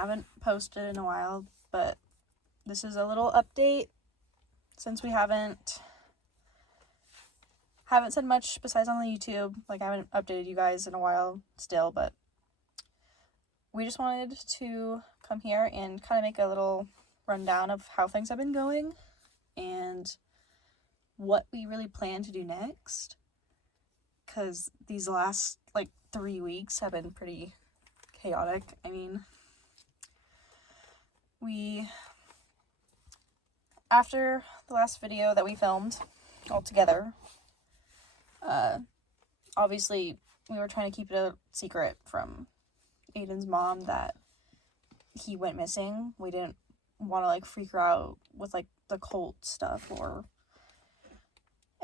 haven't posted in a while, but this is a little update since we haven't said much besides on the YouTube. Like, I haven't updated you guys in a while still, but we just wanted to come here and kind of make a little rundown of how things have been going and what we really plan to do next, because these last 3 weeks have been pretty chaotic. I mean, after the last video that we filmed all together, obviously we were trying to keep it a secret from Aiden's mom that he went missing. We didn't want to freak her out with the cult stuff or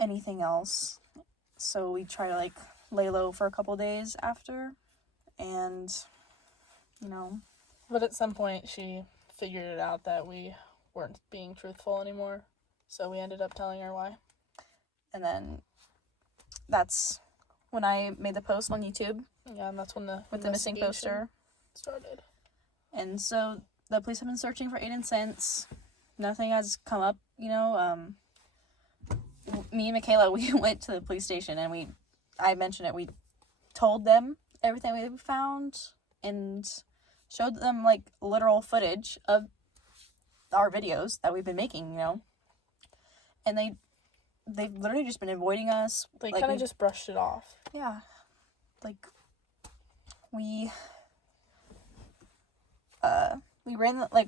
anything else, so we try to lay low for a couple days after, and but at some point she figured it out that we weren't being truthful anymore, so we ended up telling her why. And then that's when I made the post on YouTube. Yeah, and that's when the missing poster started. And so the police have been searching for Aiden since. Nothing has come up, Me and Michaela, we went to the police station and I mentioned it. We told them everything we found and showed them literal footage of our videos that we've been making, and they've literally just been avoiding us. They kind of just brushed it off. Yeah.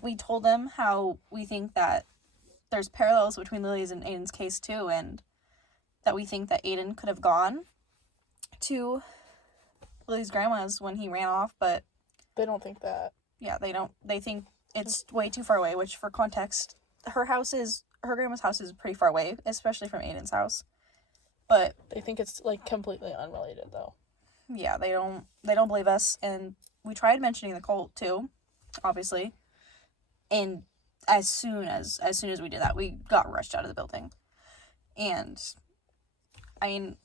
We told them how we think that there's parallels between Lily's and Aiden's case too, and that we think that Aiden could have gone to Lily's grandma's when he ran off, but they don't think that. Yeah, they don't. They think it's way too far away, which, for context, her grandma's house is pretty far away, especially from Aiden's house. But they think it's completely unrelated, though. Yeah, they don't believe us, and we tried mentioning the cult too, obviously. And as soon as we did that, we got rushed out of the building. And I mean,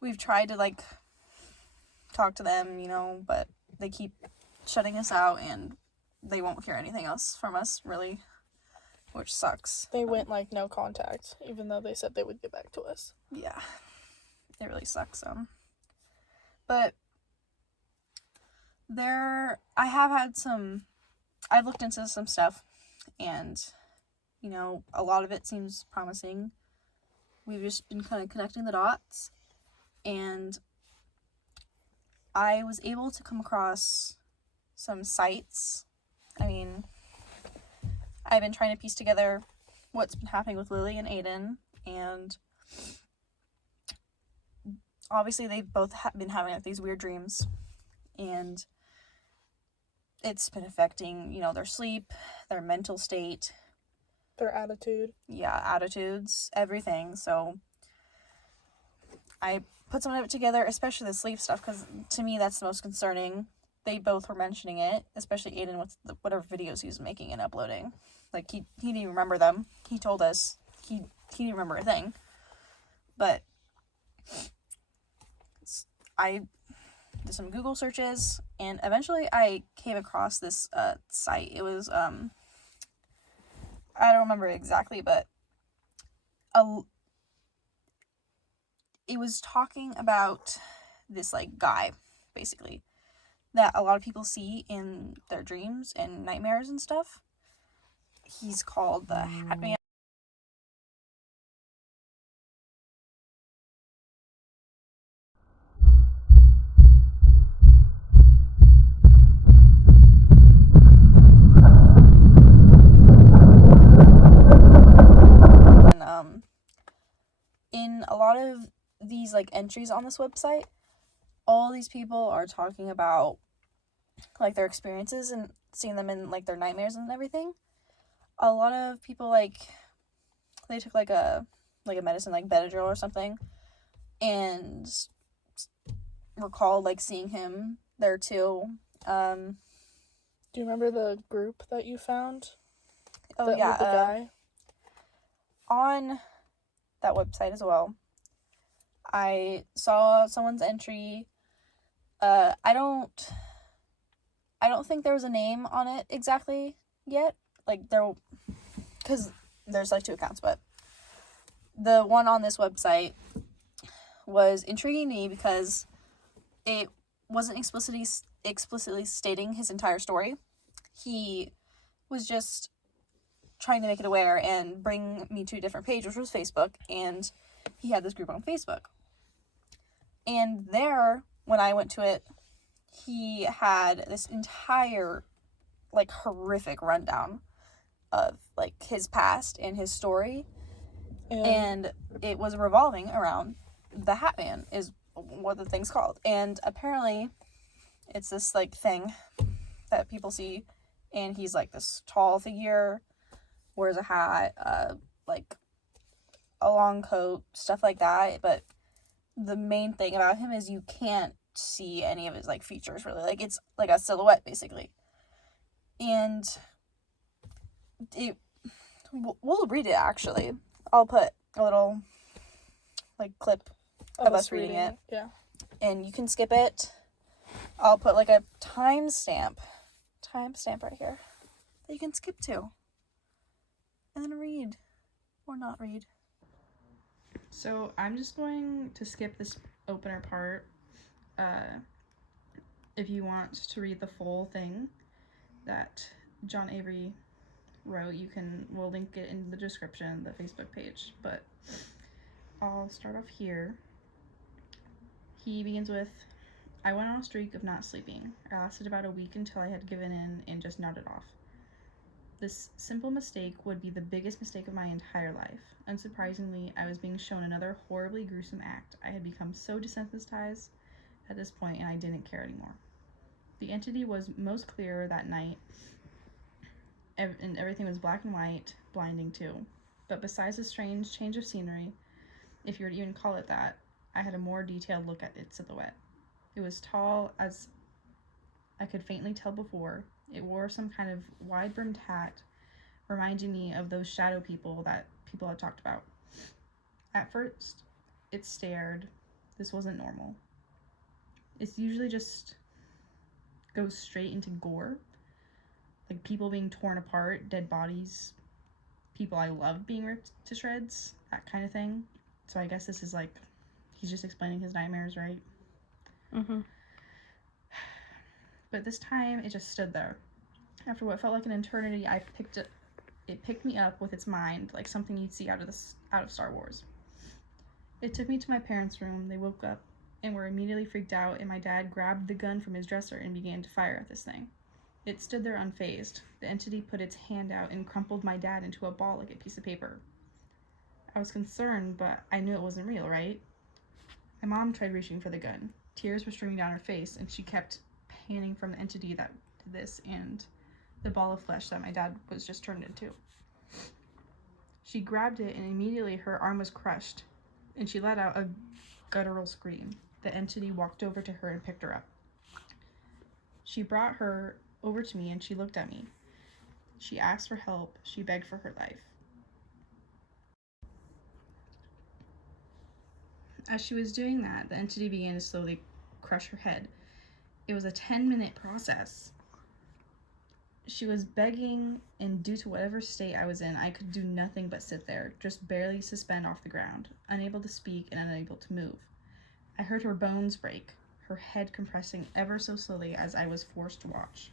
we've tried to talk to them, but they keep shutting us out, and they won't hear anything else from us, really, which sucks. They went no contact, even though they said they would get back to us. Yeah, it really sucks. But I've looked into some stuff, and a lot of it seems promising. We've just been kind of connecting the dots, and I was able to come across some sites. I mean, I've been trying to piece together what's been happening with Lily and Aiden, and obviously they've both been having these weird dreams, and it's been affecting, their sleep, their mental state, their attitude. Yeah, attitudes, everything. So I put some of it together, especially the sleep stuff, because to me that's the most concerning. They both were mentioning it, especially Aiden with whatever videos he was making and uploading. He didn't even remember them. He told us he didn't remember a thing. But I did some Google searches, and eventually I came across this site. It was I don't remember exactly, but it was talking about this guy, basically, that a lot of people see in their dreams and nightmares and stuff. He's called the Hat Man. And in a lot of these entries on this website, all these people are talking about their experiences and seeing them in their nightmares and everything. A lot of people they took a medicine Benadryl or something, and recall seeing him there too. Do you remember the group that you found? Oh, yeah, with the guy on that website as well. I saw someone's entry. I I don't think there was a name on it exactly yet. Like, because there's like 2 accounts, but the one on this website was intriguing me because it wasn't explicitly stating his entire story. He was just trying to make it aware and bring me to a different page, which was Facebook, and he had this group on Facebook. And there, when I went to it, he had this entire, like, horrific rundown of, like, his past and his story. And it was revolving around the Hat Man, is what the thing's called. And apparently, it's this, like, thing that people see, and he's, like, this tall figure, wears a hat, like, a long coat, stuff like that. But the main thing about him is you can't see any of his, like, features, really. Like, it's like a silhouette, basically. And we'll read it, actually. I'll put a little, like, clip of us reading it. Yeah. And you can skip it. I'll put, like, a timestamp right here that you can skip to. And then read. Or not read. So I'm just going to skip this opener part. If you want to read the full thing that John Avery wrote, we'll link it in the description, the Facebook page. But I'll start off here. He begins with, I went on a streak of not sleeping. It lasted about a week until I had given in and just nodded off. This simple mistake would be the biggest mistake of my entire life. Unsurprisingly, I was being shown another horribly gruesome act. I had become so desensitized at this point, and I didn't care anymore. The entity was most clear that night, and everything was black and white, blinding too. But besides the strange change of scenery, if you were to even call it that, I had a more detailed look at its silhouette. It was tall, as I could faintly tell before. It wore some kind of wide-brimmed hat, reminding me of those shadow people that people had talked about. At first, it stared. This wasn't normal. It's usually just goes straight into gore. Like people being torn apart, dead bodies, people I love being ripped to shreds, that kind of thing. So I guess this is like, he's just explaining his nightmares, right? Mm-hmm. But this time, it just stood there. After what felt like an eternity, it picked me up with its mind, like something you'd see out of Star Wars. It took me to my parents' room. They woke up and were immediately freaked out, and my dad grabbed the gun from his dresser and began to fire at this thing. It stood there unfazed. The entity put its hand out and crumpled my dad into a ball like a piece of paper. I was concerned, but I knew it wasn't real, right? My mom tried reaching for the gun. Tears were streaming down her face, and she kept panning from the entity that did this and the ball of flesh that my dad was just turned into. She grabbed it, and immediately her arm was crushed, and she let out a guttural scream. The entity walked over to her and picked her up. She brought her over to me, and she looked at me. She asked for help. She begged for her life. As she was doing that, the entity began to slowly crush her head. It was a 10-minute process. She was begging, and due to whatever state I was in, I could do nothing but sit there, just barely suspend off the ground, unable to speak and unable to move. I heard her bones break, her head compressing ever so slowly as I was forced to watch.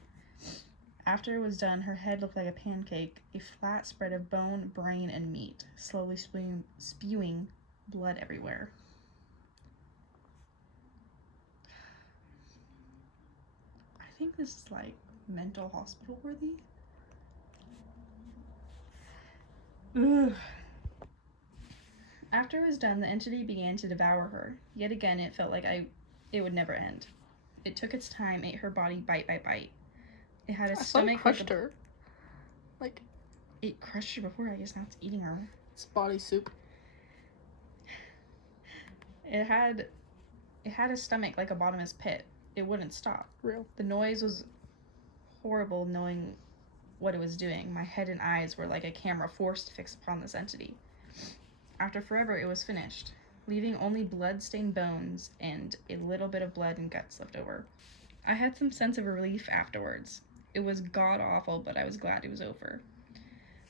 After it was done, her head looked like a pancake, a flat spread of bone, brain, and meat, slowly spewing blood everywhere. I think this is like mental hospital worthy. Ugh. After it was done, the entity began to devour her. Yet again, it felt like it would never end. It took its time, ate her body bite by bite. It had a stomach. Crushed her. Like, it crushed her before, I guess now it's eating her. It's body soup. It had a stomach like a bottomless pit. It wouldn't stop. Real. The noise was horrible, knowing what it was doing. My head and eyes were like a camera forced to fix upon this entity. After forever, it was finished, leaving only blood-stained bones and a little bit of blood and guts left over. I had some sense of relief afterwards. It was god awful, but I was glad it was over.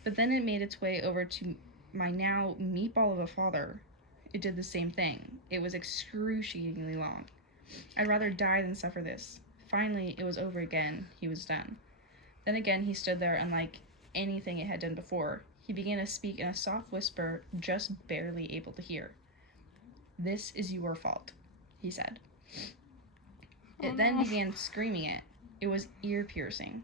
But then it made its way over to my now meatball of a father. It did the same thing. It was excruciatingly long. I'd rather die than suffer this. Finally, it was over again. He was done. Then again, he stood there unlike anything it had done before. He began to speak in a soft whisper, just barely able to hear. "This is your fault," he said. It then began screaming it. It was ear-piercing.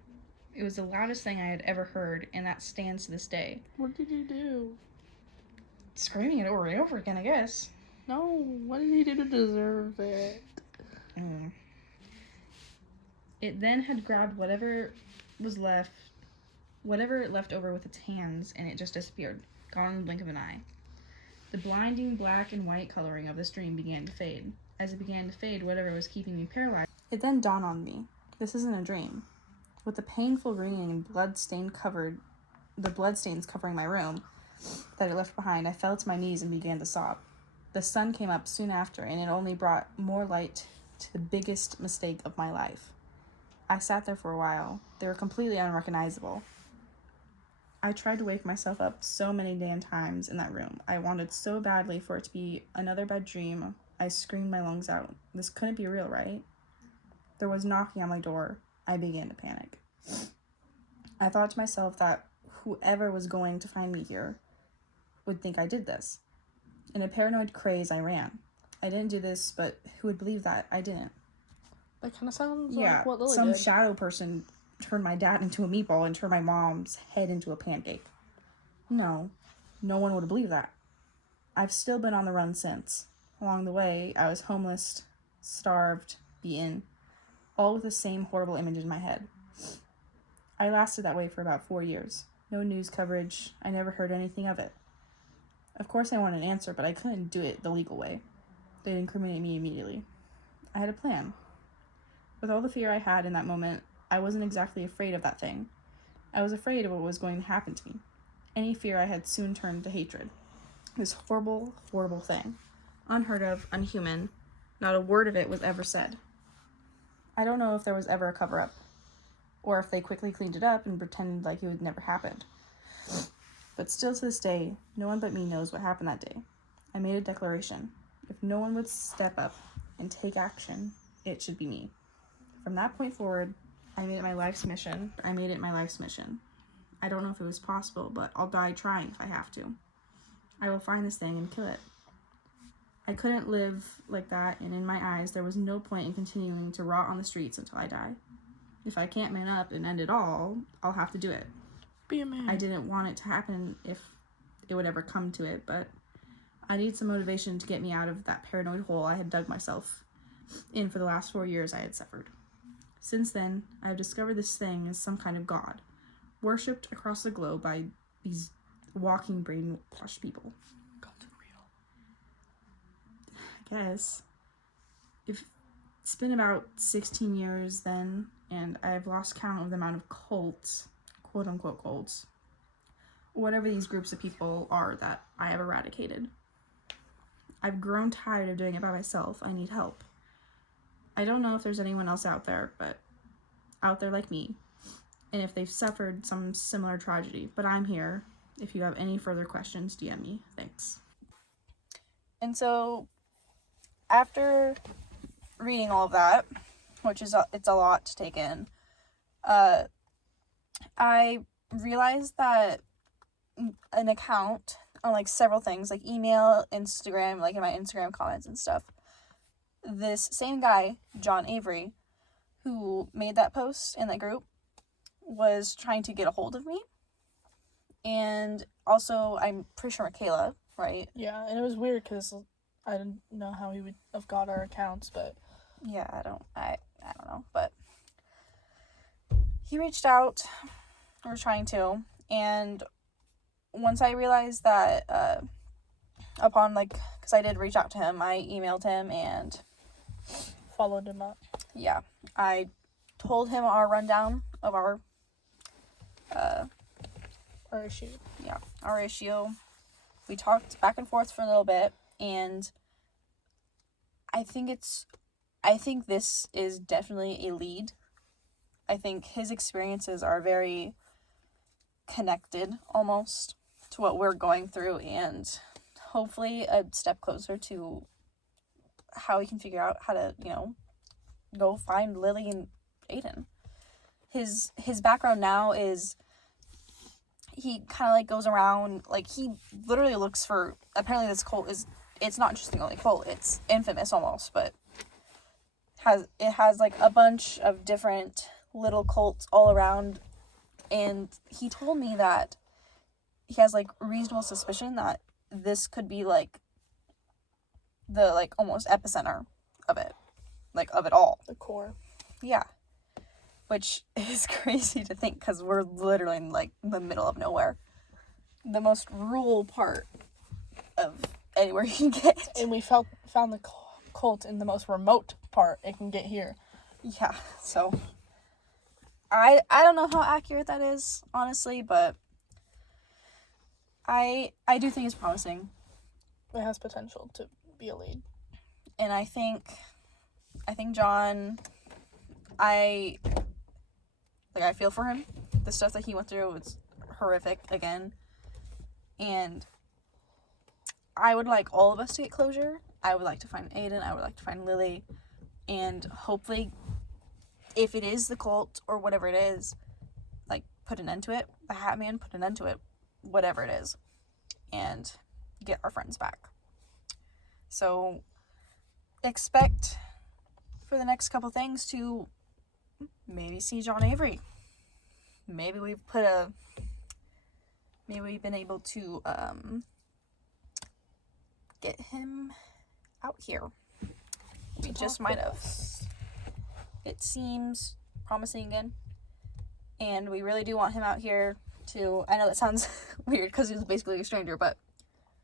It was the loudest thing I had ever heard, and that stands to this day. What did you do? Screaming it over and over again, I guess. No, what did he do to deserve it? It then had grabbed whatever it left over with its hands, and it just disappeared, gone in the blink of an eye. The blinding black and white coloring of the stream began to fade. As it began to fade, whatever was keeping me paralyzed. It then dawned on me. This isn't a dream. With the painful ringing and the bloodstains covering my room that it left behind, I fell to my knees and began to sob. The sun came up soon after, and it only brought more light to the biggest mistake of my life. I sat there for a while. They were completely unrecognizable. I tried to wake myself up so many damn times in that room. I wanted so badly for it to be another bad dream. I screamed my lungs out. This couldn't be real, right? There was knocking on my door. I began to panic. I thought to myself that whoever was going to find me here would think I did this. In a paranoid craze, I ran. I didn't do this, but who would believe that? I didn't. That kind of sounds Yeah, like what Lily some did. shadow person turned my dad into a meatball and turned my mom's head into a pancake. No one would believe that. I've still been on the run since. Along the way, I was homeless, starved, beaten, all with the same horrible image in my head. I lasted that way for about 4 years. No news coverage. I never heard anything of it. Of course I wanted an answer, but I couldn't do it the legal way. They'd incriminate me immediately. I had a plan. With all the fear I had in that moment, I wasn't exactly afraid of that thing. I was afraid of what was going to happen to me. Any fear I had soon turned to hatred. This horrible, horrible thing. Unheard of, unhuman. Not a word of it was ever said. I don't know if there was ever a cover-up, or if they quickly cleaned it up and pretended like it had never happened. But still to this day, no one but me knows what happened that day. I made a declaration. If no one would step up and take action, it should be me. From that point forward, I made it my life's mission. I don't know if it was possible, but I'll die trying if I have to. I will find this thing and kill it. I couldn't live like that, and in my eyes, there was no point in continuing to rot on the streets until I die. If I can't man up and end it all, I'll have to do it. Be a man. I didn't want it to happen if it would ever come to it, but I need some motivation to get me out of that paranoid hole I had dug myself in for the last 4 years I had suffered. Since then, I have discovered this thing as some kind of god, worshipped across the globe by these walking brainwashed people. God's real. I guess. It's been about 16 years then, and I've lost count of the amount of cults, quote-unquote cults, whatever these groups of people are that I have eradicated. I've grown tired of doing it by myself. I need help. I don't know if there's anyone else out there like me, and if they've suffered some similar tragedy, but I'm here. If you have any further questions, DM me. Thanks. And so, after reading all of that, which is it's a lot to take in, I realized that an account on like several things, like email, Instagram, like in my Instagram comments and stuff, this same guy, John Avery, who made that post in that group, was trying to get a hold of me. And also, I'm pretty sure Michaela, right? Yeah, and it was weird because I didn't know how he would have got our accounts, but Yeah, I don't know, but he reached out, or trying to, and once I realized that, upon, like, because I did reach out to him, I emailed him, and followed him up. yeah, I told him our rundown of our issue. Yeah, our issue. We talked back and forth for a little bit, and I think I think this is definitely a lead. I think his experiences are very connected almost to what we're going through, and hopefully a step closer to how we can figure out how to, go find Lily and Aiden. His background now is he kind of like goes around, like he literally looks for, apparently this cult it's not just the only cult, it's infamous almost, but it has like a bunch of different little cults all around, and he told me that he has like reasonable suspicion that this could be like the like almost epicenter of it, like of it all. The core. Yeah, which is crazy to think because we're literally in like the middle of nowhere, the most rural part of anywhere you can get. And we found the cult in the most remote part it can get here. Yeah, so I don't know how accurate that is, honestly, but I do think it's promising. It has potential to be a lead. And I think John, I feel for him. The stuff that he went through was horrific again. And I would like all of us to get closure. I would like to find Aiden. I would like to find Lily. And hopefully, if it is the cult or whatever it is, like, put an end to it. The Hat Man, put an end to it. Whatever it is. And get our friends back. So, expect for the next couple things to maybe see John Avery. Maybe we've been able to get him out here. We just might have. It seems promising again, and we really do want him out here too. I know that sounds weird because he's basically a stranger, but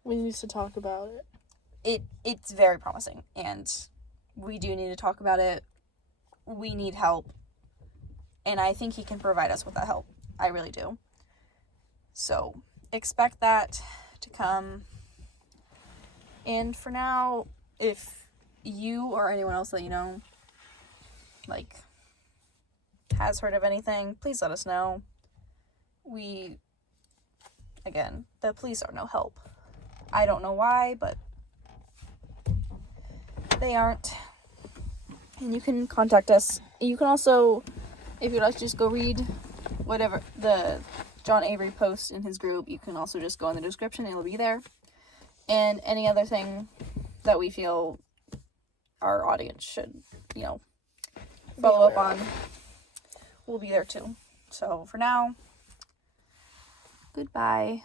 we need to talk about it. It's very promising, and we do need to talk about it. We need help, and I think he can provide us with that help. I really do. So expect that to come. And for now, if you or anyone else that you know, like, has heard of anything, please let us know. Again, the police are no help. I don't know why, but they aren't. And you can contact us. You can also, if you'd like to just go read whatever the John Avery post in his group, you can also just go in the description. It'll be there. And any other thing that we feel our audience should, follow up on, will be there too. So for now, goodbye.